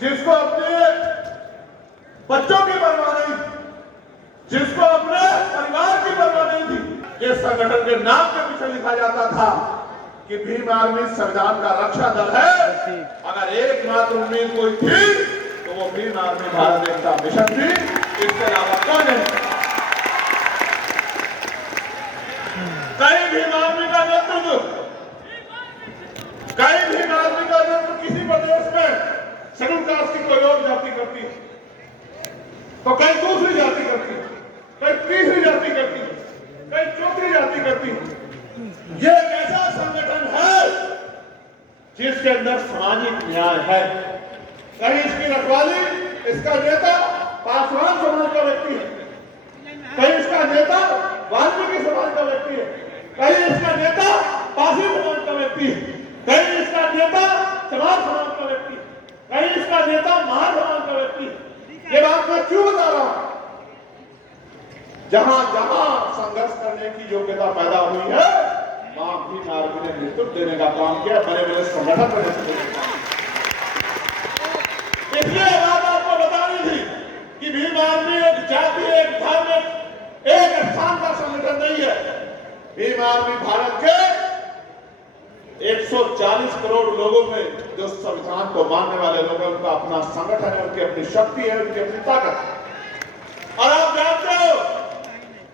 जिसको अपने बच्चों की परवाह नहीं थी, जिसको अपने परिवार की परवाह नहीं थी। इस संगठन के नाम के पीछे लिखा जाता था कि भीम आर्मी संविधान का रक्षा दल है। अगर एकमात्र उम्मीद कोई थी तो वो भीम आर्मी भारत एकता मिशन थी, इसके अलावा कौन है? कई भीम आर्मी का नेतृत्व किसी प्रदेश में शेड्यूल कास्ट की कोई और जाति करती है, तो कई दूसरी जाति करती है, कई तीसरी जाति करती है, कई चौथी जाति करती है। ये एक ऐसा संगठन है जिसके अंदर सामाजिक न्याय है। कहीं इसकी रखवाली, इसका नेता पासवान समाज का व्यक्ति है, कहीं इसका नेता वाल्मीकि समाज का व्यक्ति है, कहीं इसका नेता पासी समाज का व्यक्ति है, कहीं इसका नेता समाज समाज का व्यक्ति है, कहीं इसका नेता महान समाज का व्यक्ति है। ये बात मैं क्यों बता रहा हूं? जहां जहां संघर्ष करने की योग्यता पैदा हुई है, वहां भीम आर्मी ने नेतृत्व देने का काम किया, बड़े बड़े संगठन बने। इसलिए बात आपको बतानी थी कि भीम आर्मी एक जाति, एक धर्म, एक स्थान का संगठन नहीं है। भीम आर्मी भारत के 140 करोड़ लोगों में जो संविधान को मानने वाले लोग हैं, उनका अपना संगठन है, उनकी अपनी शक्ति है, उनकी अपनी ताकत है। और आप जानते हो,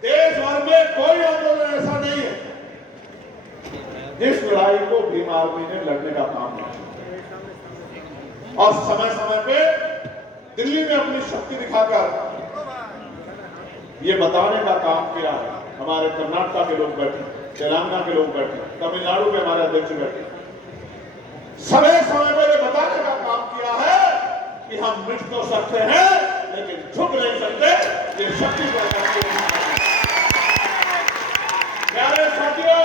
देश भर में कोई आंदोलन ऐसा नहीं है जिस लड़ाई को भीम आर्मी ने लड़ने का काम किया और समय समय पे दिल्ली में अपनी शक्ति दिखाकर ये बताने का काम किया है। हमारे कर्नाटक के लोग बैठे, तेलंगाना के लोग बैठे, तमिलनाडु के हमारे अध्यक्ष बैठे, समय समय पर ये बताने का काम किया है कि हम मिट तो सकते हैं लेकिन झुक नहीं सकते। ये शक्ति का प्यारे साथियों,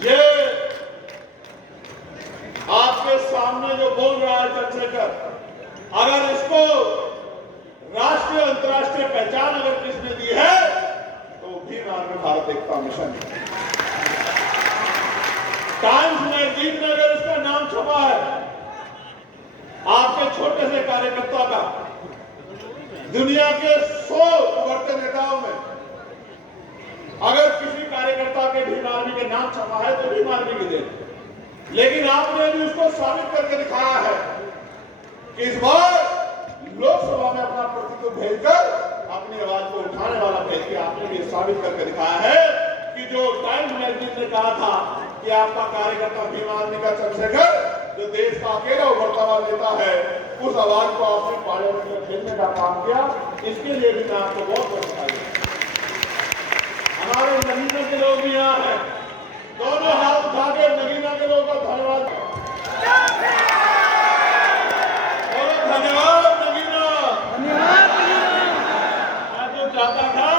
ये आपके सामने जो बोल रहा है चंद्रशेखर, अगर इसको राष्ट्रीय अंतर्राष्ट्रीय पहचान अगर किसने दी है तो भीम आर्मी भारत एकता मिशन है। टाइम्स मैगजीन में अगर इसका नाम छपा है, आपके छोटे से कार्यकर्ता का, दुनिया के 100 उभरते नेताओं में अगर किसी कार्यकर्ता के भीम आर्मी के नाम छपा है तो भीम आर्मी की देन। लेकिन आपने भी उसको साबित करके दिखाया है कि इस बार लोकसभा में अपना प्रतिनिधित्व भेजकर अपनी आवाज को उठाने वाला भेज के आपने भी साबित करके दिखाया है कि जो टाइम्स मैगजीन ने कहा था कि आपका कार्यकर्ता भीम आर्मी का चंद्रशेखर जो देश का अकेला उभरता हुआ नेता है, उस आवाज को आपने पार्लियामेंट में भेजने का काम किया। इसके लिए भी मैं आपको बहुत बहुत बधाई देता हूं। हमारे नगीना के लोग भी यहाँ हैं, दोनों हाथ उठा के नगीना के लोगों का धन्यवाद। धन्यवाद नगीना। मैं तो चाहता था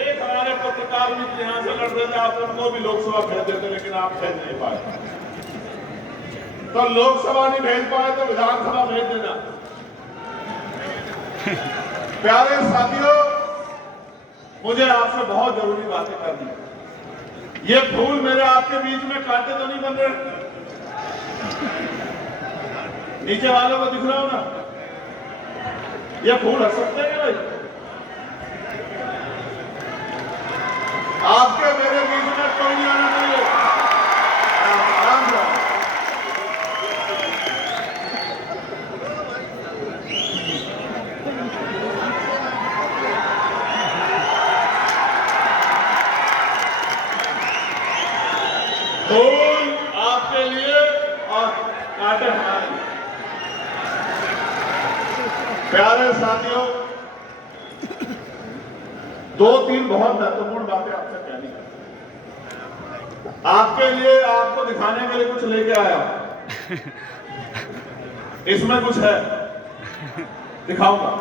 एक हमारे पत्रकार मित्र यहाँ से लड़ रहे थे, आप उनको भी लोकसभा भेज देते, लेकिन आप भेज नहीं पाए। तो लोकसभा नहीं भेज पाए तो विधानसभा भेज देना। प्यारे साथियों, मुझे आपसे बहुत जरूरी बातें करनी है। ये फूल मेरे आपके बीच में कांटे तो नहीं बन रहे? नीचे वालों को दिख रहा हो ना? ये फूल हंस सकते हैं भाई? आपके मेरे बीच में कोई नहीं आना चाहिए। आराम से फूल आपके लिए और कांटे हमारे लिए। प्यारे साथियों, 2-3 बहुत महत्वपूर्ण बातें आपसे कहनी है। आपके लिए, आपको दिखाने के लिए कुछ लेके आया। इसमें कुछ है, दिखाऊंगा।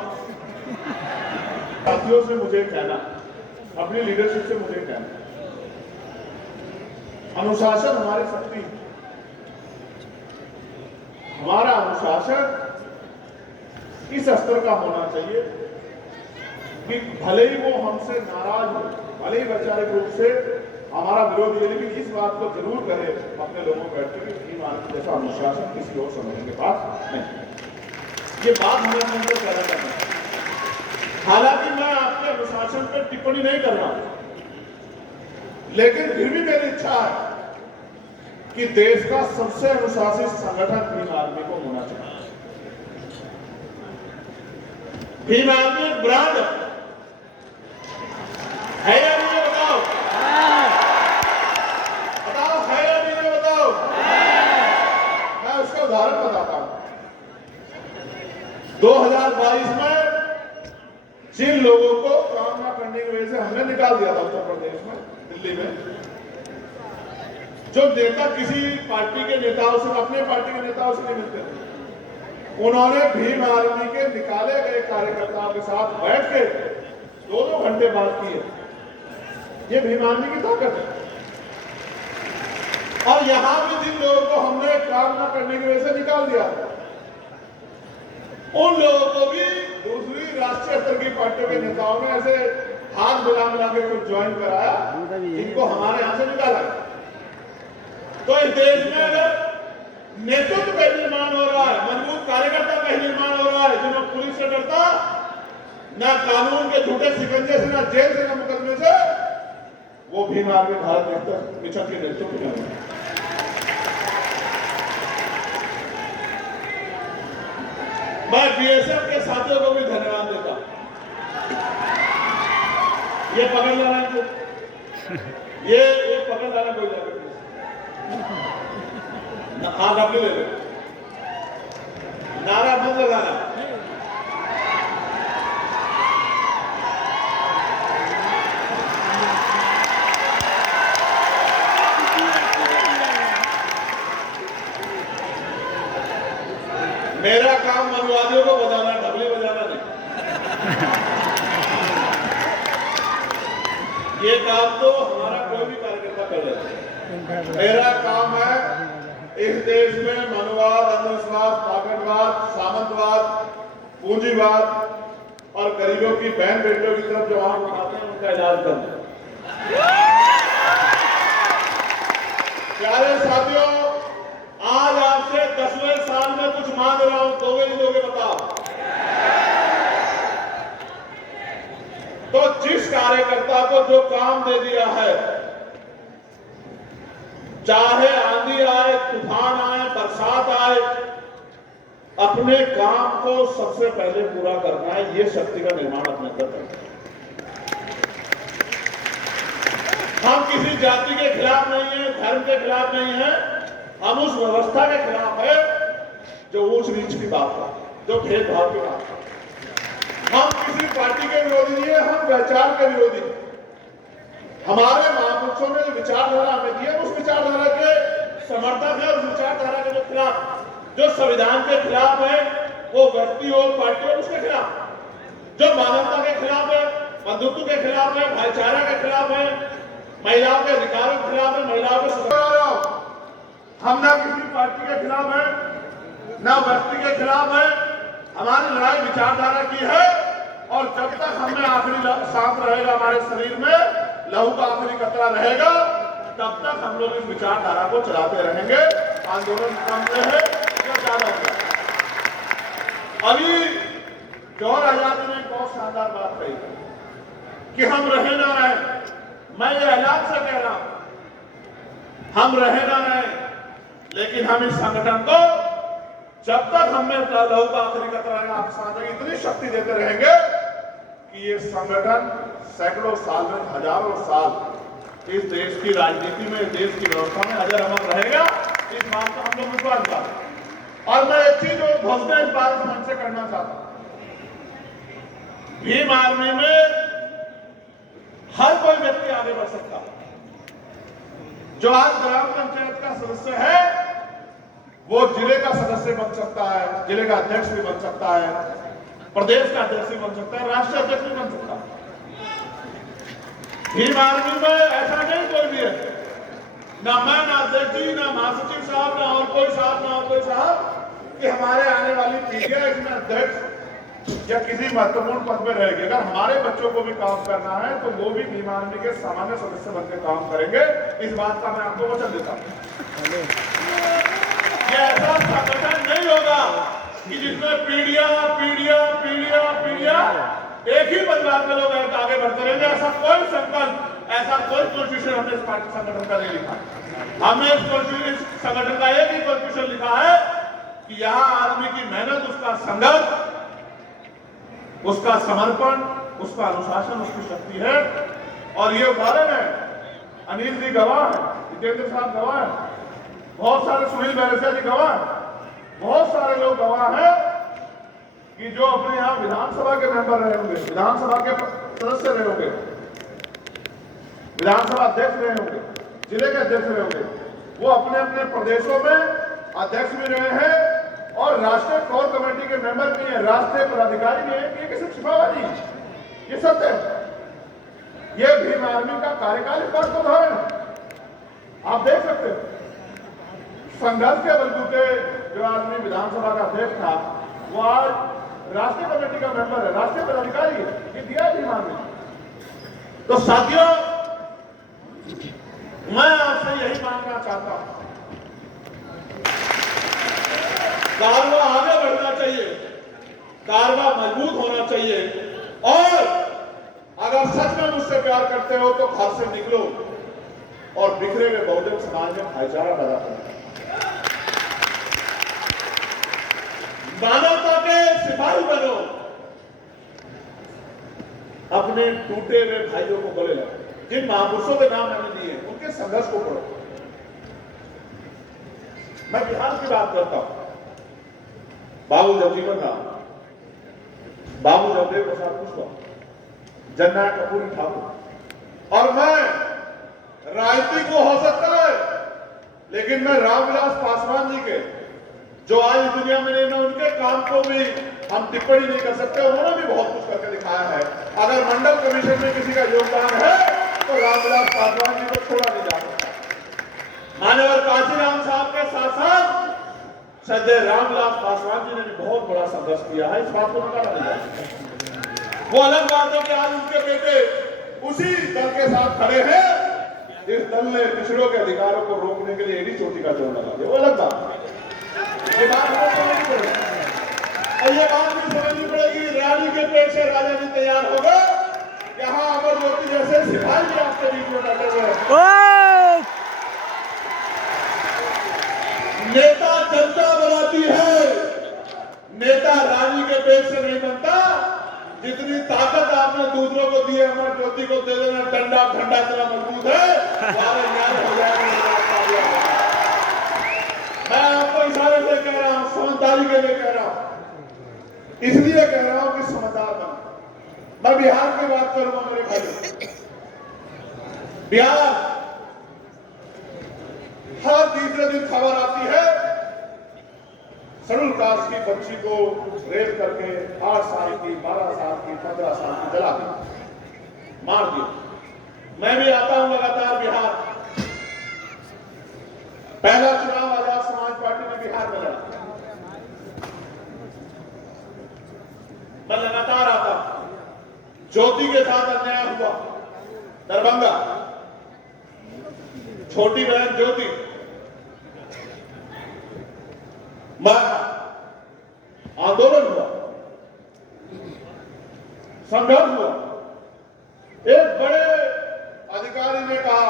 साथियों से मुझे कहना, अपनी लीडरशिप से मुझे कहना, अनुशासन हमारी शक्ति है। हमारा अनुशासन इस स्तर का होना चाहिए कि भले ही वो हमसे नाराज हो, भले ही वैचारिक रूप से हमारा विरोध ये नहीं कि इस बात को जरूर कहे अपने लोगों को बैठ के भीम आर्मी जैसा अनुशासन किसी और संगठन के पास नहीं। ये बात हमें अंदर कहना चाहता है। हालांकि मैं आपके अनुशासन पर टिप्पणी नहीं कर रहा, लेकिन फिर भी मेरी इच्छा है कि देश का सबसे अनुशासित संगठन भीम आर्मी को होना चाहिए। भीम आर्मी एक ब्रांड है या नहीं, ये बताओ, बताओ है या नहीं, ये बताओ। मैं उसका उदाहरण बताता हूं। 2022 में जिन लोगों को काम न करने की वजह से हमने निकाल दिया था उत्तर प्रदेश में, दिल्ली में, जो नेता किसी पार्टी के नेताओं से, अपने पार्टी के नेताओं से नहीं मिलते थे, उन्होंने भीम आर्मी के निकाले गए कार्यकर्ताओं के साथ बैठ के 2-2 घंटे बात की है। ये भीम आर्मी की ताकत है। और यहां भी जिन लोगों को हमने काम न करने की वजह से निकाल दिया, उन लोगों को भी दूसरी राष्ट्रीय स्तर की पार्टियों के नेताओं ने ऐसे हाथ मिला के कुछ ज्वाइन कराया, जिनको हमारे यहां से निकाला। तो इस देश में अगर नेतृत्व का निर्माण हो रहा है, मजबूत कार्यकर्ता का निर्माण हो रहा है, जो न पुलिस से डरता, न कानून के झूठे शिकंजे से, न जेल से, न मुकदमे से, वो भीम आर्मी भारत मिशन के नेतृत्व में है। मैं बीएसएफ के साथियों को भी धन्यवाद देता। ये पकड़ लेना है, ये पकड़ लेना कोई जरूरत नहीं। हाँ, डब्ल्यू ले लो, नारा बंद लगाना। मेरा काम मनवादियों को बजाना, ढबली बजाना नहीं। ये काम तो हमारा कोई भी कार्यकर्ता कर रहे हैं। मेरा काम है इस देश में मनवाद, अंधविश्वास, ताकतवाद, सामंतवाद, पूंजीवाद और गरीबों की बहन बेटियों की तरफ जो आम उठाते हैं, उनका इलाज करना। प्यारे साथियों, आज आपसे 10वें साल में कुछ मांग रहा हूं, दोगे नहीं दोगे बताओ। तो जिस कार्यकर्ता को जो काम दे दिया है, चाहे आंधी आए, तूफान आए, बरसात आए, अपने काम को सबसे पहले पूरा करना है। ये शक्ति का निर्माण अपने अंदर करना है। हम किसी जाति के खिलाफ नहीं है, धर्म के खिलाफ नहीं है, हम उस व्यवस्था के खिलाफ है जो ऊंच नीच की बात है, जो भेदभाव की बात है। हम किसी पार्टी के विरोधी नहीं है, हम विचार के विरोधी हैं। हमारे महापुरुषों ने जो विचारधारा हमें दी है, उस विचारधारा के समर्थक है। उस विचारधारा के जो खिलाफ, जो संविधान के खिलाफ है, वो व्यक्ति हो, पार्टी हो, उसके खिलाफ, जो मानवता के खिलाफ है, बंधुत्व के खिलाफ है, भाईचारा के खिलाफ है, महिलाओं के अधिकारों के खिलाफ है, महिलाओं के, हम ना किसी पार्टी के खिलाफ है, ना व्यक्ति के खिलाफ है। हमारी लड़ाई विचारधारा की है। और जब तक हमें आखिरी सांस रहेगा, हमारे शरीर में लहू का आखिरी कतरा रहेगा, तब तक हम लोग इस विचारधारा को चलाते रहेंगे। आंदोलन कम रहे या ज्यादा हो। अभी जौहर आजादी ने एक बहुत शानदार बात कही कि हम रहे ना रहे, मैं ये ऐलान से कह रहा हूं, हम रहे ना रहे, लेकिन हम इस संगठन को जब तक हमें लहू का आखिरी कतरा रहेगा, आप साथ इतनी शक्ति देते रहेंगे कि ये संगठन सैकड़ों साल में, हजारों साल इस देश की राजनीति में, देश की व्यवस्था में अजर अमर रहेगा। इस बात का हम लोग विश्वास करते हैं। और मैं एक चीज घोषणा इस बात मंच से करना चाहता हूं, भीम आर्मी में हर कोई व्यक्ति आगे बढ़ सकता है। जो आज ग्राम पंचायत का सदस्य है, वो जिले का सदस्य बन सकता है, जिले का अध्यक्ष भी बन सकता है, प्रदेश का अध्यक्ष भी बन सकता है, राष्ट्रीय अध्यक्ष भी बन सकता है। भीम आर्मी में ऐसा नहीं कोई भी है, ना मैं, ना अध्यक्ष जी, ना महासचिव साहब, ना और कोई साहब, ना और कोई साहब, कि हमारे आने वाली पीढ़ियां इसमें अध्यक्ष या किसी महत्वपूर्ण पद में रहेगी, अगर हमारे बच्चों को भी काम करना है तो वो भी भीम आर्मी के सामान्य सदस्य बनकर काम करेंगे। इस बात का मैं आपको वचन देता हूं। ये ऐसा संगठन नहीं होगा कि जिसमें पीढ़ियां पीढ़ियां पीढ़ियां पीढ़ियां एक ही परिवार के लोग आगे बढ़ते रहेंगे। ऐसा कोई संकल्प, ऐसा कोई कॉन्स्टिट्यूशन हमने इस पार्टी संगठन का नहीं लिखा। हमने इस संगठन का एक ही कॉन्स्टिट्यूशन लिखा है कि यहाँ आदमी की मेहनत, उसका संघर्ष, उसका समर्पण, उसका अनुशासन, उसकी शक्ति है। और ये उदाहरण है, अनिल जी गवाह है, जितेंद्र साहब गवाह है, बहुत सारे सुनील बैरसिया जी गवाह है, बहुत सारे लोग गवाह हैं कि जो अपने यहाँ विधानसभा के मेंबर रहे होंगे, विधानसभा के सदस्य रहे होंगे, विधानसभा अध्यक्ष रहे होंगे, जिले के अध्यक्ष रहे होंगे, वो अपने अपने प्रदेशों में अध्यक्ष भी रहे हैं और राष्ट्रीय कोर कमेटी के मेंबर भी हैं, राष्ट्रीय पदाधिकारी भी हैं। ये किसी छिपाबाजी, ये सत्य है। ये भीम आर्मी का कार्यकाल इस बात को उदाहरण है। आप देख सकते हो संघर्ष के बलबूते जो आदमी विधानसभा का अध्यक्ष था वो आज राष्ट्रीय कमेटी का मेंबर है, राष्ट्रीय पदाधिकारी है। ये दिया है भीम आर्मी। तो साथियों, मैं आपसे यही मांगना चाहता हूं, कारवा आगे बढ़ना चाहिए, कारवा मजबूत होना चाहिए। और अगर सच में मुझसे प्यार करते हो तो घर से निकलो और बिखरे हुए बहुजन समाज में भाईचारा पैदा करो। मानवता के सिपाही बनो, अपने टूटे हुए भाइयों को गले लगाओ। जिन महापुरुषों के नाम मैंने दिए उनके संघर्ष को पढ़ो। मैं बिहार की बात करता हूं, बाबू जगजीवन राम, बाबू जगदेव प्रसाद कुशवाहा, जननायक कपूर ठाकुर। और मैं राजनीति को हो सकता है, लेकिन मैं रामविलास पासवान जी के जो आज दुनिया में नहीं, मैं उनके काम को भी हम टिप्पणी नहीं कर सकते। उन्होंने भी बहुत कुछ करके दिखाया है। अगर मंडल कमीशन में किसी का योगदान है तो रामविलास पासवान जी को छोड़ा नहीं जा सकता। मान्यवर काशीराम साहब के साथ साथ श्रद्धेय रामविलास पासवान जी ने भी बहुत बड़ा संघर्ष किया है। इस बात को नकारा नहीं जा सकता। वो अलग बात है कि आज उनके बेटे उसी दल के साथ खड़े हैं। इस दल ने पिछड़ों के अधिकारों को रोकने के लिए एडी चोटी का जोड़ लगा दिया, वो अलग बात है। ये बात हमें समझनी पड़ेगी और ये बात भी समझनी पड़ेगी। रानी के पेट से राजा भी तैयार होगा। यहाँ अमर ज्योति जैसे सिपाही भी आपके बीच में बैठे हुए हैं। नेता जनता बनाती है, नेता रानी के पेट से नहीं बनता। जितनी ताकत आपने दूसरों को दी है, अमर ज्योति को दे देना। डंडा खंडा इतना मजबूत है, सारे न्याय हो जाएगा। मैं आपको इशारे से कह रहा हूं, समझदारी के लिए कह रहा हूं, इसलिए कह रहा हूं कि समझदार बनो। मैं बिहार की बात करूंगा मेरे भाई। बिहार हर तीसरे दिन खबर आती है शेड्यूल कास्ट की बच्ची को रेप करके 8 साल की, 12 साल की, 15 साल की जला दी, मार दिया। मैं भी आता हूं लगातार बिहार। पहला चुनाव आजाद समाज पार्टी ने बिहार में लड़ा। मैं लगातार आता हूं। ज्योति के साथ अन्याय हुआ दरभंगा, छोटी बहन ज्योति, आंदोलन हुआ, संघर्ष हुआ। एक बड़े अधिकारी ने कहा,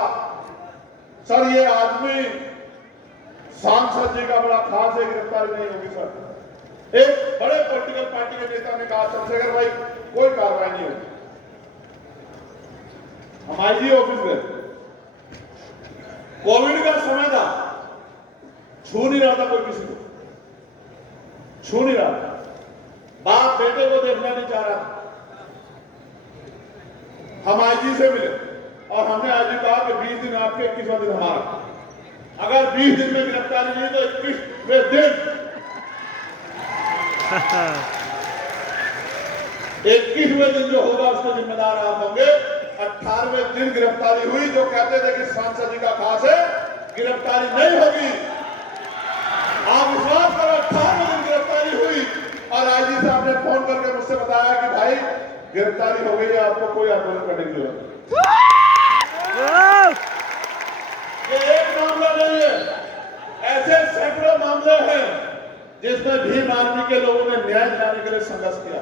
सर ये आदमी सांसद जी का बड़ा खास है, गिरफ्तारी नहीं होगी सर। एक बड़े पॉलिटिकल पार्टी के नेता ने कहा, चंद्रशेखर भाई कोई कार्रवाई नहीं होगी। हम आईजी ऑफिस में, कोविड का समय था, छू नहीं रहा था कोई किसी को, छू नहीं रहा था। बाप बेटे को देखना नहीं चाह रहा। हम आईजी से मिले और हमने आईजी कहा कि 20 दिन आपके, 21वां दिन हमारा। अगर 20 दिन में गिरफ्तारी नहीं तो 21वें दिन 21वें दिन जो होगा उसके जिम्मेदार आप होंगे। 18वें दिन गिरफ्तारी हुई। जो कहते थे कि सांसद जी का खास है, गिरफ्तारी नहीं होगी। आप विश्वास करो, 18वें दिन गिरफ्तारी हुई और आईजी साहब ने फोन करके मुझसे गिरफ्तारी हो गई है, आपको कोई आंदोलन करने की जरूरत नहीं। ये एक मामला नहीं है, ऐसे सैकड़ों मामले हैं जिसमें भीम आर्मी के लोगों ने न्याय दिलाने के लिए संघर्ष किया।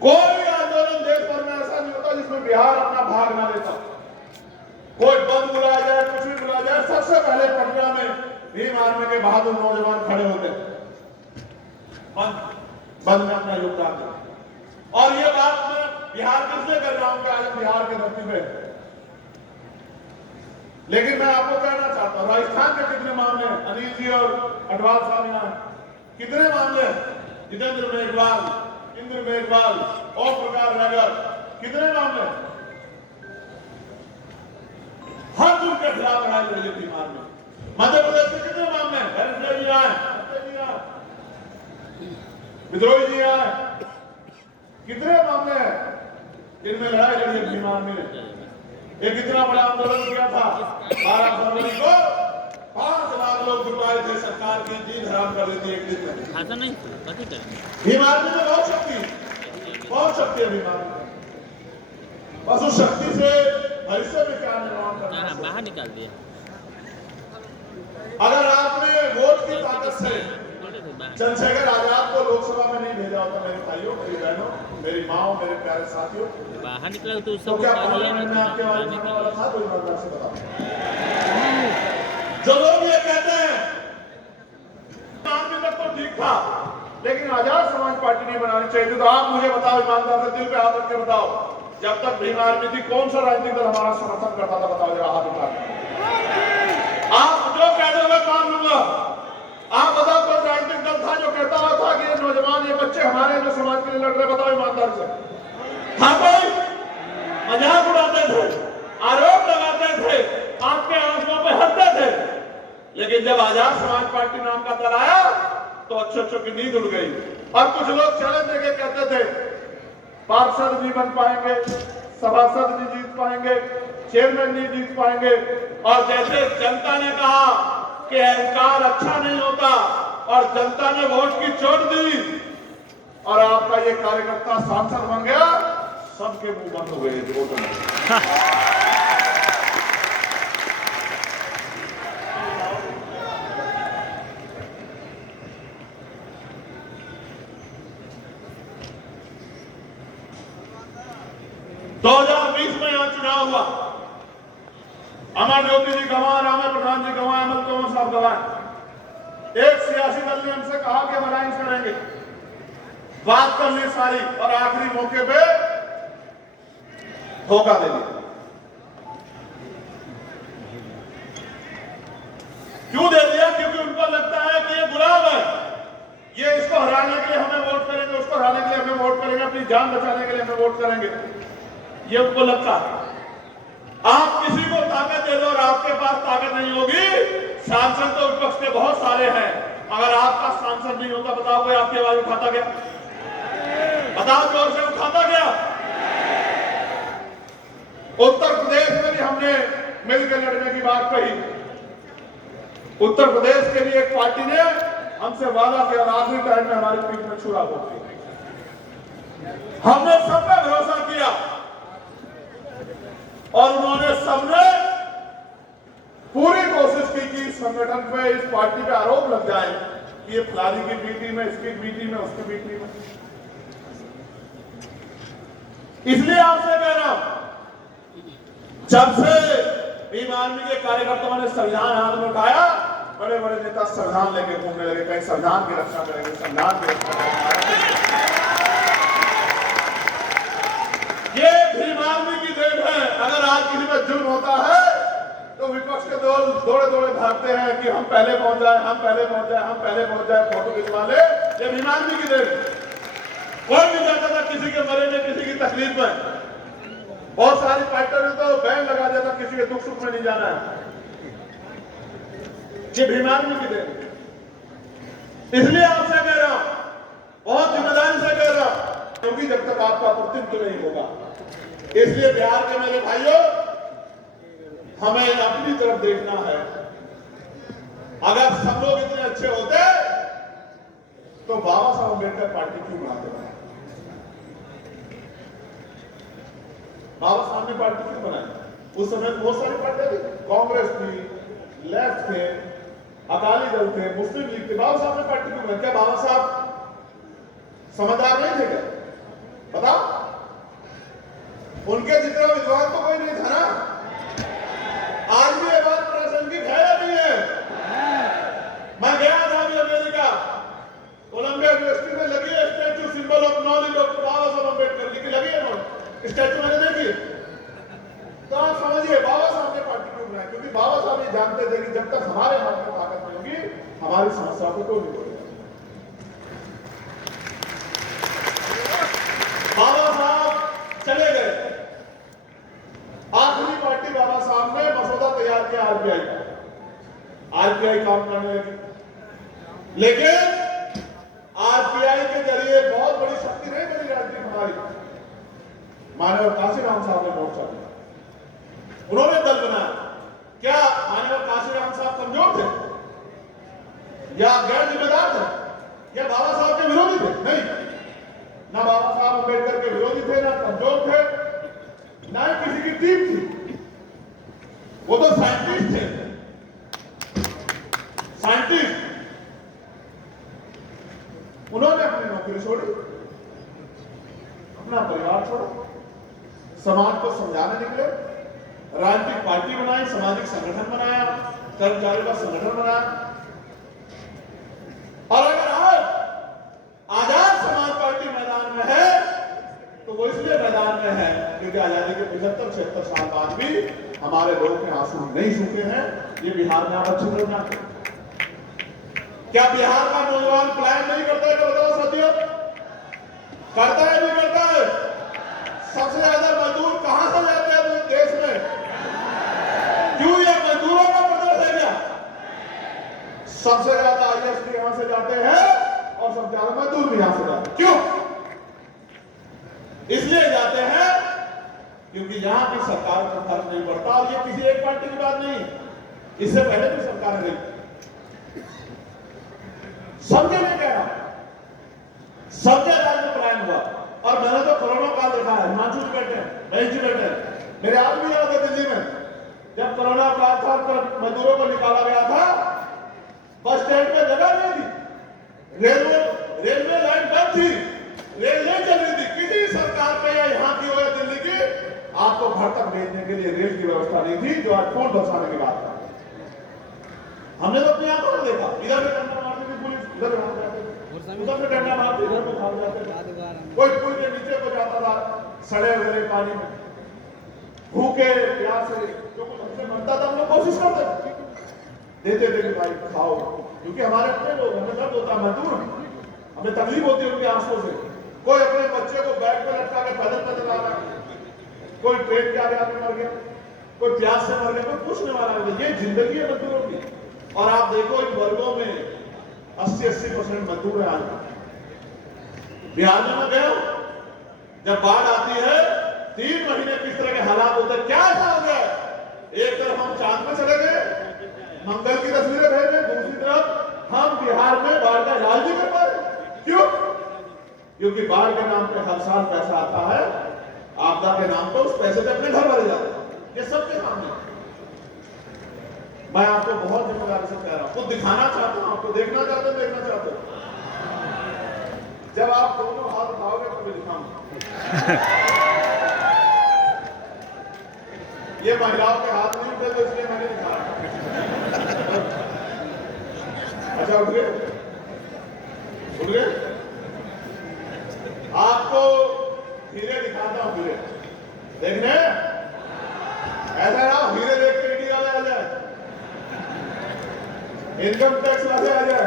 कोई आंदोलन देश भर में ऐसा नहीं होता जिसमें बिहार अपना भाग ना लेता। कोई बंद बुलाया जाए, कुछ भी बुलाया जाए, सबसे पहले पटना में भीम आर्मी के बहादुर नौजवान खड़े होते बंद में अपना योगदान देते। और ये बात मैं बिहार किसलिए कर रहा हूं कि आज बिहार के धरती पे, लेकिन मैं आपको कहना चाहता हूं राजस्थान के कितने मामले हैं, अनिल जी और अडवाल साहब यहाँ कितने मामले हैं, जितेंद्र मेघवाल, इंद्र मेघवाल, और प्रकाश नगर, कितने मामले हैं, हर जुर्म के खिलाफ लड़ाई लड़ी भीम आर्मी। मध्य प्रदेश में कितने मामले हैं, धनंजय जी आए, विद्रोही जी आए, कितने मामले हैं जिनमें लड़ाई लड़ी भीम आर्मी ने। ये कितना बड़ा आंदोलन किया था, 12 फरवरी को 5 लाख लोग जुटवाए थे, सरकार की जीत हराम कर दी थी एक दिन में। भीम आर्मी में बहुत शक्ति है भीम आर्मी में, बस उस शक्ति से भविष्य में क्या निर्माण करना बाहर निकाल दिया। अगर आपने वोट की ताकत से चंद्रशेखर आजाद को लोकसभा में नहीं भेजा होता, मेरे भाइयों, मेरी बहनों, मेरी माओ, मेरे प्यारे साथियों, बाहर निकला तो क्या पार्लियामेंट में आपके आवाज निकलने वाला था? कोई बात से बताओ। जो लोग ये कहते हैं आर्मी तक तो ठीक था, लेकिन आजाद समाज पार्टी नहीं बनानी चाहिए थी, तो आप मुझे बताओ, ईमानदार से दिल पे हाथ रख के बताओ, जब तक भीम आर्मी थी कौन सा राजनीतिक दल हमारा समर्थन करता था? बताओ जरा, हाथ उठा के। आप जो कह दो मैं मान लूंगा। आप बताओ कोई राजनीतिक दल था जो कहता हुआ था कि ये नौजवान, ये बच्चे हमारे जो समाज के लिए लड़ रहे? बताओ ईमानदार से। हाँ, कोई मजाक उड़ाते थे, आरोप लगाते थे, आपके आंसुओं पे हंसते थे, लेकिन जब आजाद समाज पार्टी नाम का दल आया तो अच्छों की नींद उड़ गई। और कुछ लोग चैलेंज देके कहते थे पार्षद नहीं बन पाएंगे, सभासद नहीं जीत पाएंगे, चेयरमैन नहीं जीत पाएंगे। और जैसे जनता ने कहा कि अहंकार अच्छा नहीं होता और जनता ने वोट की चोट दी और आपका ये कार्यकर्ता सांसद बन गया, सबके मुंह बंद हो गए वोटों में। दो 2020 में यहां चुनाव हुआ, अमर ज्योति जी गंवाए, रामे प्रधान जी गंवाए, अमर तोमर साहब गंवाए। एक सियासी दल ने हमसे कहा कि हम अलायंस करेंगे, बात कर ली सारी, और आखिरी मौके पे धोखा दे दिया। क्यों दे दिया? क्योंकि उनको लगता है कि ये गुलाम है, ये इसको हराने के लिए हमें वोट करेंगे, उसको हराने के लिए हमें वोट करेंगे, अपनी जान बचाने के लिए हमें वोट करेंगे, ये उनको लगता है। आप किसी को ताकत दे दो और आपके पास ताकत नहीं होगी, सांसद तो विपक्ष के बहुत सारे हैं, अगर आपका सांसद नहीं होता, बताओ कोई आपकी आवाज उठाता क्या? बताओ जोर से, उठाता क्या? उत्तर प्रदेश में भी हमने मिलकर लड़ने की बात कही। उत्तर प्रदेश के लिए एक पार्टी ने हमसे वादा किया, आखिरी टाइम में हमारी पीठ में छुरा होती, हमने सब पे भरोसा किया और उन्होंने सबने पूरी कोशिश की कि इस संगठन पे, इस पार्टी पे आरोप लग जाए कि ये फलानी की बीटी में, इसकी बीटी में, उसकी बीटी में। इसलिए आपसे कह रहा हूं, जब से भीम आर्मी के कार्यकर्ताओं ने संविधान हाथ में उठाया, बड़े बड़े नेता संविधान लेके घूमने लगे, कहीं संविधान की रक्षा करेंगे, संविधान की रक्षा करेंगे। ये भीम आर्मी की देन है। अगर आज किसी में जुर्म होता है तो विपक्ष के दौड़े दौड़े भागते हैं कि हम पहले पहुंच जाए, हम पहले पहुंच जाए, हम पहले पहुंच जाए, फोटो खिंचवा ले। ये भीम आर्मी की देन। कोई नहीं चाहता था किसी के मरे में, किसी की तकलीफ में। बहुत सारी फाइटर ने तो बैन लगा दिया था, किसी के दुख सुख में नहीं जाना है। ये भीम आर्मी की देन। इसलिए आपसे कह रहा हूं, बहुत जिम्मेदारी से कह रहा हूं, क्योंकि जब तक आपका प्रतिनिधित्व नहीं होगा, इसलिए बिहार के मेरे भाइयों, हमें अपनी तरफ देखना है। अगर सब लोग इतने अच्छे होते तो बाबा साहब अम्बेडकर पार्टी क्यों बनाते हैं? बाबा साहब ने पार्टी क्यों बनाई? उस समय बहुत सारी पार्टियां थी, कांग्रेस थी, लेफ्ट थे, अकाली दल थे, मुस्लिम लीग थे। बाबा साहब ने पार्टी क्यों बनाई? क्या बाबा साहब समझदार नहीं थे क्या? बताओ, उनके जितना विद्वान तो कोई नहीं था ना। आज भी ये बात प्रासंगिक है या नहीं है? मैं गया था अभी अमेरिका, कोलंबिया यूनिवर्सिटी में लगी है statue, symbol of knowledge doctor Baba Saheb Ambedkar लिखी लगी है स्टैचू, मैंने देखी। तो आप समझिए बाबा साहब ने पार्टी क्यों बनाई? क्योंकि बाबा साहब ये जानते थे कि जब तक हमारे हाथ में ताकत नहीं होगी हमारी समस्या को कोई नहीं बोलेगा। बाबा साहब चले गए, आखिरी पार्टी बाबा साहब ने मसौदा तैयार किया आरपीआई का, आरपीआई काम करने लगी। लेकिन आरपीआई के जरिए बहुत बड़ी शक्ति नहीं बनी राजनीति हमारी। मानव काशीराम साहब ने मोर्चा दिया, उन्होंने दल बनाया। क्या मानव काशीराम साहब कमजोर थे या गैर जिम्मेदार थे या बाबा साहब के विरोधी थे? नहीं, ना बाबा साहब अम्बेडकर के विरोधी थे, ना कमजोर थे, ना ही किसी की टीम थी। वो तो साइंटिस्ट थे, साइंटिस्ट। उन्होंने अपनी नौकरी छोड़ी, अपना परिवार छोड़ा, समाज को समझाने निकले, राजनीतिक पार्टी बनाई, सामाजिक संगठन बनाया, कर्मचारियों का संगठन बनाया। और अगर आज आजाद समाज पार्टी मैदान में है तो वो इसलिए मैदान में है क्योंकि आजादी के 75-76 साल बाद भी हमारे लोगों के आंसू नहीं सूखे हैं। ये बिहार में आप अच्छी तरह जानते हैं। क्या बिहार का नौजवान प्लान नहीं करता है? बताओ साथियों, करता है नहीं करता है? सबसे ज्यादा मजदूर कहां से जाते हैं देश में? क्यों? ये मजदूरों का प्रदेश है क्या? सबसे ज्यादा आईएएस भी यहां से जाते हैं और सबसे ज्यादा मजदूर भी यहां से जाते हैं। क्यों? इसलिए जाते हैं क्योंकि यहां की सरकार का फर्क नहीं पड़ता। और ये किसी एक पार्टी की बात नहीं, इससे पहले भी सरकार ने सबके लिए कह रहा, सबके राज्य में पलायन हुआ। और मैंने तो कोरोना काल देखा है, हिमाचल बैठे, बेंच बैठे, मेरे आदमी याद है दिल्ली में जब कोरोना काल था तब मजदूरों को निकाला गया था, बस स्टैंड पे जगह नहीं थी, रेलवे लाइन बंद थी, रेल नहीं चल रही थी। किसी सरकार पे या यहाँ की हो या दिल्ली की, आपको घर तक भेजने के लिए रेल की व्यवस्था नहीं थी, जो आज फोन बरसाने की बात है। हमने तो अपनी आंखों में देखा, इधर से डंडा मारती थी पुलिस, उधर से डंडा मारती, इधर को भाग जाते। कोई पुल के नीचे को जाता था सड़े हुए पानी में, भूखे प्यासे, जो कुछ हमसे बनता था हम लोग कोशिश करते देते थे कि भाई खाओ, क्योंकि हमारे अपने लोग, हमें दर्द होता है, मजदूर, हमें तकलीफ होती है उनके आंसुओं से। कोई अपने बच्चे को बैग में लटका के पैदल पैदल आ रहा है, कोई ट्रेन के आगे आके मर गया, कोई प्यास से मर गया, कोई पूछने वाला नहीं। ये जिंदगी है मजदूरों की। और आप देखो इन वर्गों में 80-80% मजदूर है। आज बिहार में मैं गया, जब बाढ़ आती है 3 महीने किस तरह के हालात होते हैं, क्या ऐसा हो गया? एक तरफ हम चांद में चले गए, मंगल की तस्वीरें भेजे, दूसरी तरफ हम बिहार में बाढ़ का इलाज नहीं कर पा रहे। क्यों? क्योंकि बाढ़ के नाम पे हर साल पैसा आता है, आपदा के नाम पर उस पैसे से अपने घर भरे जाते हैं। ये सबके सामने मैं आपको बहुत जिम्मेदारी से कह रहा हूं, खुद दिखाना चाहता हूं, आपको देखना चाहते हो, देखना चाहते हो। जब आप दोनों हाथ उठाओगे तो मैं दिखाऊंगा। ये महिलाओं के हाथ नहीं उठे तो इसलिए मैंने दिखाया। अच्छा उठ गए, उठ गए। आपको हीरे दिखाता हूं, हीरे देखने ऐसा ना हीरे देख के इंडिया में आ जाए, इनकम टैक्स वाले आ जाए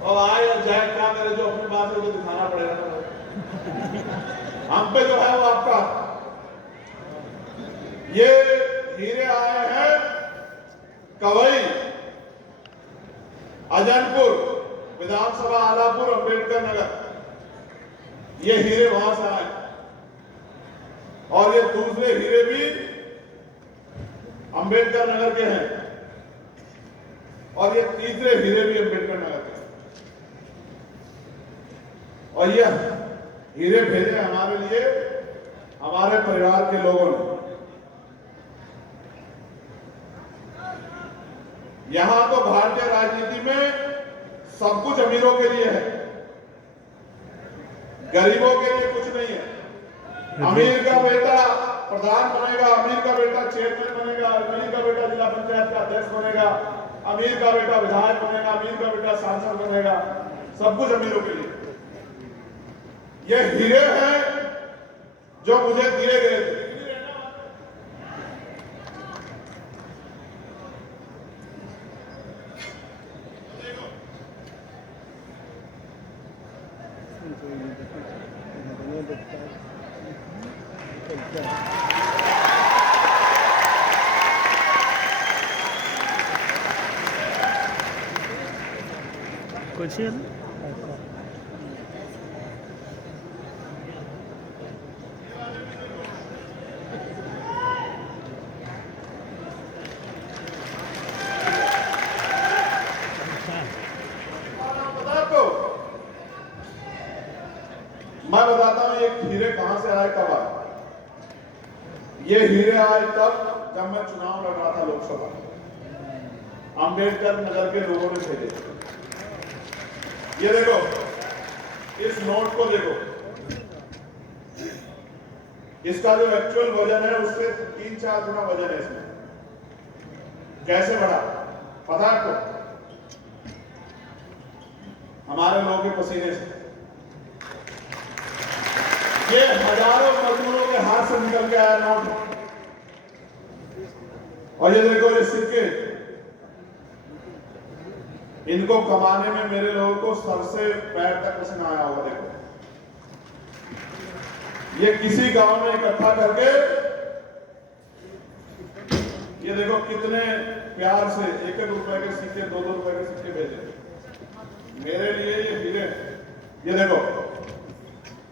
और आए और जाए, क्या करे, जो अपनी बात है वो दिखाना पड़ेगा। हम पे जो है वो आपका, ये हीरे आए हैं कवई, अजनपुर विधानसभा, आलापुर, अंबेडकर नगर, ये हीरे वहां से आए। और ये दूसरे हीरे भी अंबेडकर नगर के हैं और ये तीसरे हीरे भी अंबेडकर नगर के हैं। और ये हीरे भेजे हमारे लिए, हमारे परिवार के लोगों ने। यहां तो भारतीय राजनीति में सब कुछ अमीरों के लिए है, गरीबों के लिए कुछ नहीं है। अमीर का बेटा प्रधान बनेगा, अमीर का बेटा चेयरमैन बनेगा, अमीर का बेटा जिला पंचायत का अध्यक्ष बनेगा, अमीर का बेटा विधायक बनेगा, अमीर का बेटा सांसद बनेगा, सब कुछ अमीरों के लिए। ये हीरे हैं जो मुझे दिए गए थे। कुछ है मैं बताता हूं ये हीरे कहां से आए, कब आए। ये हीरे आए तब जब मैं चुनाव लड़ रहा था लोकसभा, अंबेडकर नगर के लोगों ने भेजे। ये देखो, इस नोट को देखो, इसका जो एक्चुअल वजन है उससे 3-4 गुना वजन है इसमें। कैसे बढ़ा पता है आपको? हमारे लोगों के पसीने से। ये हजारों मजदूरों के हाथ से निकल के आया नोट। और ये देखो, ये सिक्के, इनको कमाने में मेरे लोगों को सर से पैर तक पसीना आया होगा। देखो, ये किसी गांव में इकट्ठा करके, ये देखो कितने प्यार से 1-1 रुपए के सिक्के, 2-2 रुपए के सिक्के भेजे मेरे लिए। ये हीरे, ये देखो,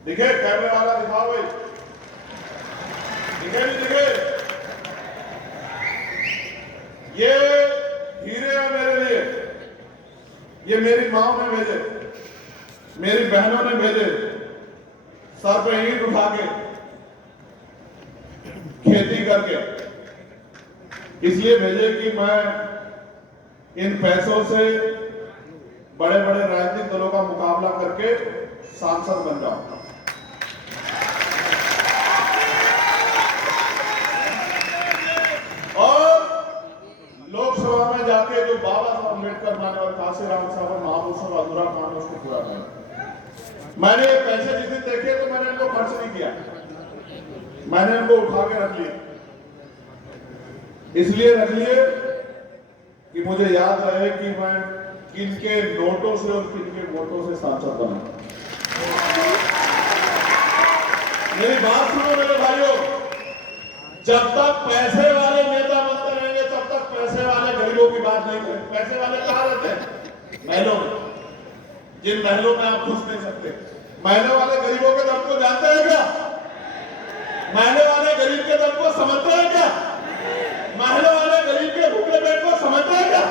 दिखे कैमरे वाला, दिखाओ भाई, दिखे नहीं दिखे? ये हीरे हैं मेरे लिए। ये मेरी माँ ने भेजे, मेरी बहनों ने भेजे, सर पे ईंट उठा के, खेती करके, इसलिए भेजे कि मैं इन पैसों से बड़े बड़े राजनीतिक दलों का मुकाबला करके सांसद बन जाऊं। और लोकसभा में जाके जो बाबा साहब अम्बेडकर मानव काशीराम साहब महाभूषण अधूरा काम है उसको पूरा करें। मैंने पैसे जिस दिन देखे तो मैंने इनको खर्च नहीं किया, मैंने इनको उठा के रख लिए। इसलिए रख लिए कि मुझे याद रहे कि मैं किनके नोटों से और किनके वोटों से सांसद बना। मेरी बात सुनो मेरे भाइयों, जब तक पैसे वाले नेता बनते रहेंगे तब तक पैसे वाले गरीबों की बात नहीं करेंगे। पैसे वाले कहाँ रहते हैं? महलों में, जिन महलों में आप घुस नहीं सकते। महलों वाले गरीबों के दर्द को जानते हैं क्या? महलों वाले गरीब के दर्द को समझते हैं क्या? महलों वाले गरीब के भूखे पेट को समझते हैं क्या?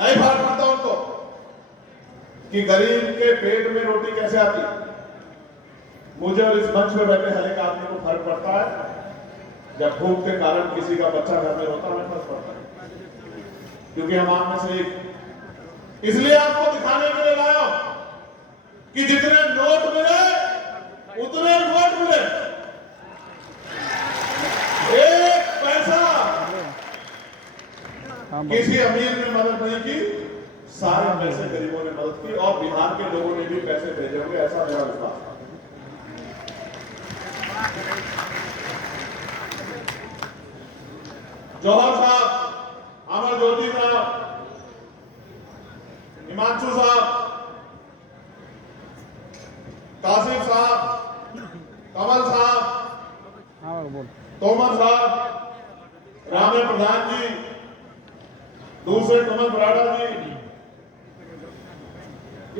नहीं फर्क पड़ता उनको कि गरीब के पेट में रोटी कैसे आती। मुझे और इस मंच में बैठे हर एक आदमी को फर्क पड़ता है जब भूख के कारण किसी का बच्चा घर में होता है, फर्क पड़ता है, क्योंकि हम आप में से एक। इसलिए आपको दिखाने के लिए लाया कि जितने नोट मिले उतने वोट मिले। एक पैसा किसी अमीर ने मदद नहीं की, सारे पैसे गरीबों ने मदद की, और बिहार के लोगों ने भी पैसे भेजे होंगे, ऐसा मेरा विश्वास है। जौहर साहब, अमर ज्योति साहब, हिमांशु साहब, कासिम साहब, कमल साहब, तोमर साहब, रामे प्रधान जी, दूसरे कमल बराड़ा जी,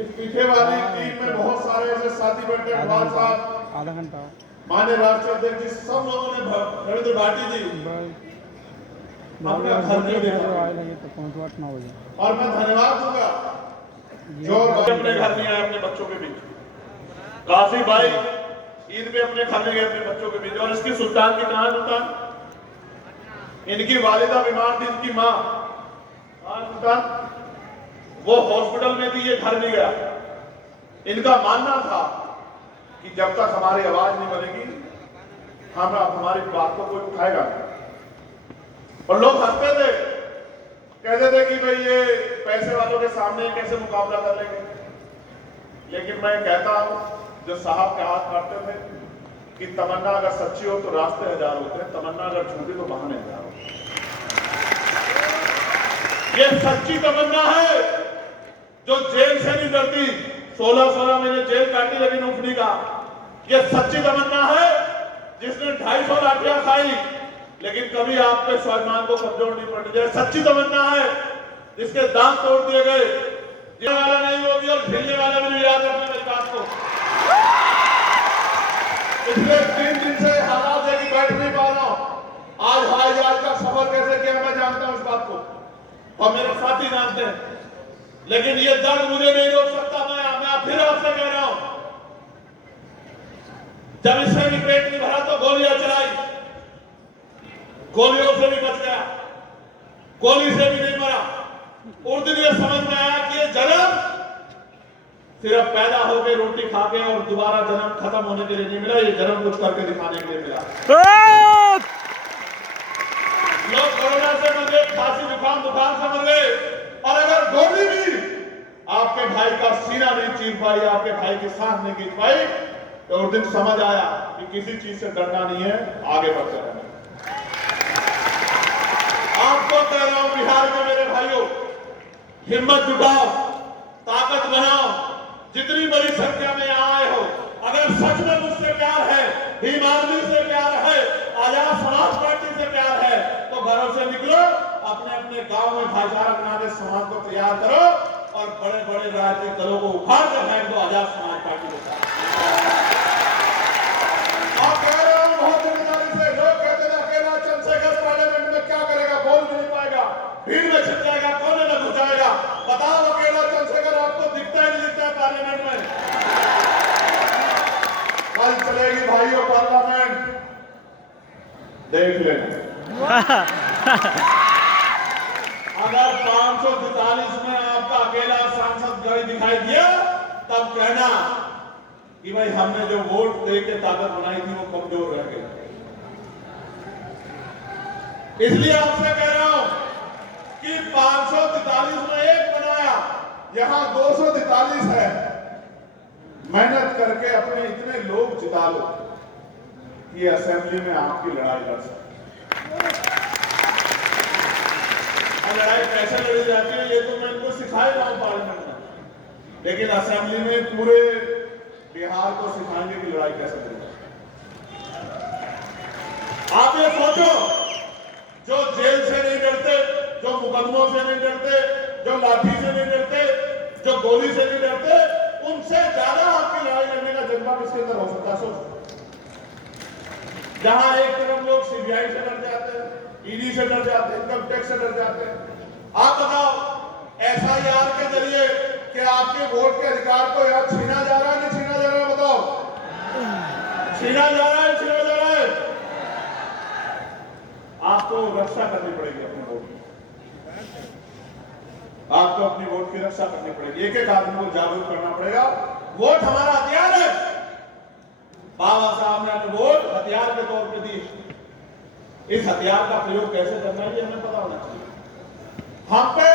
इस पीछे वाली टीम में बहुत सारे ऐसे साथी बैठे, अखबार साहब, आधा घंटा, माननीय राष्ट्रीय अध्यक्ष जी, सब लोगों ने, रविंद्र भाटी जी, अपना घर नहीं देखा और मैं धन्यवाद दूंगा जो अपने घर नहीं आए अपने बच्चों के बीच। कासिम भाई ईद पे अपने घर में गए अपने बच्चों के बीच, और इसकी सुल्तान की कहां सुल्तान, इनकी वालिदा बीमार थी, इनकी माँ सुल्तान वो हॉस्पिटल में थी, ये घर नहीं गया। इनका मानना था कि जब तक हमारी आवाज नहीं बनेगी हमारी बात को कोई उठाएगा नहीं। और लोग हंसते थे, कहते थे कि भाई ये पैसे वालों के सामने कैसे मुकाबला कर लेंगे। लेकिन मैं कहता हूं, जो साहब के हाथ काटते थे कि तमन्ना अगर सच्ची हो तो रास्ते हजार होते हैं, तमन्ना अगर झूठी तो बहाने हजार होते हैं। ये सच्ची तमन्ना है जो जेल से नहीं डरती, 16-16 महीने जेल काटी लेकिन उठ नहीं का। ये सच्ची तमन्ना है जिसने 250 लाठियां खाई लेकिन कभी आप पे स्वाभिमान को कमजोर नहीं पड़ने। ये सच्ची तमन्ना है जिसके दांत तोड़ दिए गए, जीने वाला नहीं वो भी और झेलने वाला भी नहीं, याद रखना इस बात को। पिछले 3 दिन से हालात है कि बैठ नहीं पा रहा हूं। आज हवाई जहाज का सफर कैसे किया मैं जानता हूं इस बात को, और मेरे साथी जानते हैं, लेकिन ये दर्द मुझे नहीं रोक सकता। मैं फिर आपसे कह रहा हूं, जब इससे भी पेट नहीं भरा तो गोलियां चलाई, गोलियों से भी बच गया, गोली से भी नहीं मरा। उस दिन ये समझ में आया कि ये जन्म सिर्फ पैदा होके रोटी खा के और दोबारा जन्म खत्म होने के लिए नहीं मिला, ये जन्म कुछ करके दिखाने के लिए मिला। लोग कोरोना से मर गए, खांसी जुकाम बुखार से मर गए, और अगर गोली भी आपके भाई का सीना नहीं चीर पाई, आपके भाई की सांस नहीं खींच पाई, तो उस दिन समझ आया कि किसी चीज से डरना नहीं है, आगे बढ़ते रहना। आपको कह रहा हूं बिहार के मेरे भाइयों, हिम्मत जुटाओ, ताकत बनाओ, जितनी बड़ी संख्या में आए हो। अगर सच में मुझसे प्यार है, भीम आर्मी से प्यार है, आजाद समाज पार्टी से प्यार है, तो घरों से निकलो, अपने अपने गांव में भाईचारा बनाने समाज को तैयार करो, और बड़े बड़े राजनीतिक दलों को उखाड़ कर फेंक दो आजाद समाज पार्टी के साथ। आप कह रहे हो बहुत जिम्मेदारी से, लोग कहते थे अकेला चंद्रशेखर पार्लियामेंट में क्या करेगा, बोल भी नहीं पाएगा, भीड़ में छिप जाएगा, कोने में घुस जाएगा। बताओ अकेला चंद्रशेखर आपको दिखता ही नहीं दिखता है पार्लियामेंट में। कल चलेगी भाइयों पार्लियामेंट, देख लेना। अगर 543 में आपका अकेला सांसद गाड़ी दिखाई दिया, तब कहना कि भाई हमने जो वोट दे के ताकत बनाई थी वो कमजोर रह गई। इसलिए आपसे कह रहा हूं कि 543 में एक बनाया, यहां 243 है। मेहनत करके अपने इतने लोग जिता लो कि असेंबली में आपकी लड़ाई लड़ सके। लड़ाई कैसे लड़ी जाती है ये तो मैं इनको सिखाए रहा हूं पार्लियामेंट में, लेकिन असेंबली में पूरे बिहार को सिखाएंगे कि लड़ाई कैसे लड़ी जाती है। आप ये सोचो, जो जेल से नहीं डरते, जो मुकदमों से नहीं डरते, जो लाठी से नहीं डरते, जो गोली से नहीं डरते, उनसे ज्यादा आपकी लड़ाई लड़ने का जज्बा किसके अंदर हो सकता है? सोचो, जहां एक तरफ लोग सीबीआई से डर जाते हैं, ईडी से डर जाते हैं, इनकम टैक्स से डर जाते हैं, आप बताओ एफआईआर के जरिए कि आपके वोट के अधिकार को याद छीना जा रहा है कि छीना जा रहा है? बताओ, छीना जा रहा है, छीना जा रहा है। आपको रक्षा करनी पड़ेगी अपने वोट की, आपको अपनी वोट की रक्षा करनी पड़ेगी, एक एक आदमी को जागरूक करना पड़ेगा। वोट हमारा हथियार है, बाबा साहब ने अपने वोट हथियार के तौर पे दी। इस हथियार का प्रयोग कैसे करना है ये हमें पता होना चाहिए। हम पे